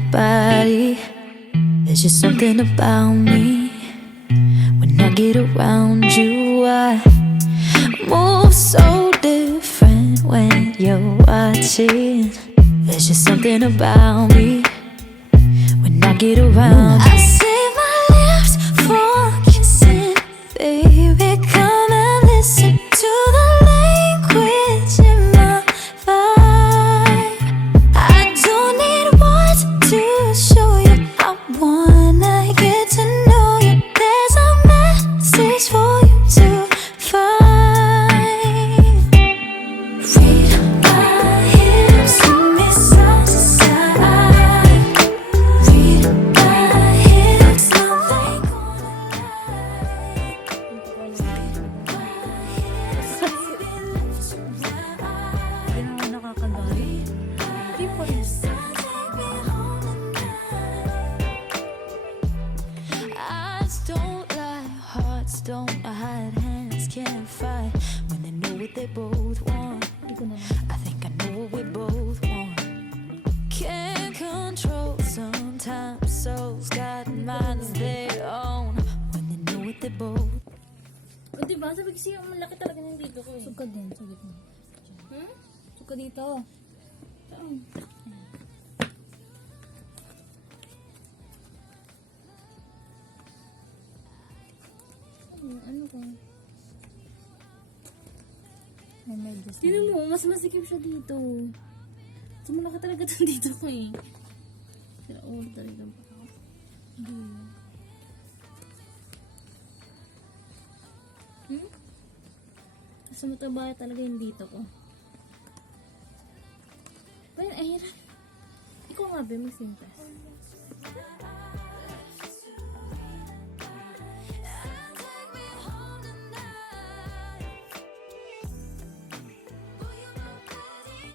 anybody. There's just something about me. When I get around you, I move so different when you're watching. There's just something about me when I get around you. I save my lips for kissing, baby. Come and listen to the language in my vibe. I don't need words to show you. I wanna get to know you. There's a message for you to find. Read my hips, see me side to side. Read my hips, now they gonna lie. Read my hips, baby, lift your eye. Hindi naman nakakadali. Hindi pa rin. Take me home tonight. Eyes don't lie, hearts don't hide, hands can't fight when they know what they both want. I think I know what we both want. Can't control sometimes, souls got minds their own when they know what they both. O diba? Sabi kasi yung malaki talaga ng dito ko eh. Suka din. Suka dito. Suka dito. Ano ka? May medyas na. Tinan mo, mas masikip siya dito. So malaki talaga itong dito ko eh. Sira ulo talaga pa ako. Mas mataba talaga yung dito ko. Pero ay hirap. Ikaw nga ba, mag-simpas.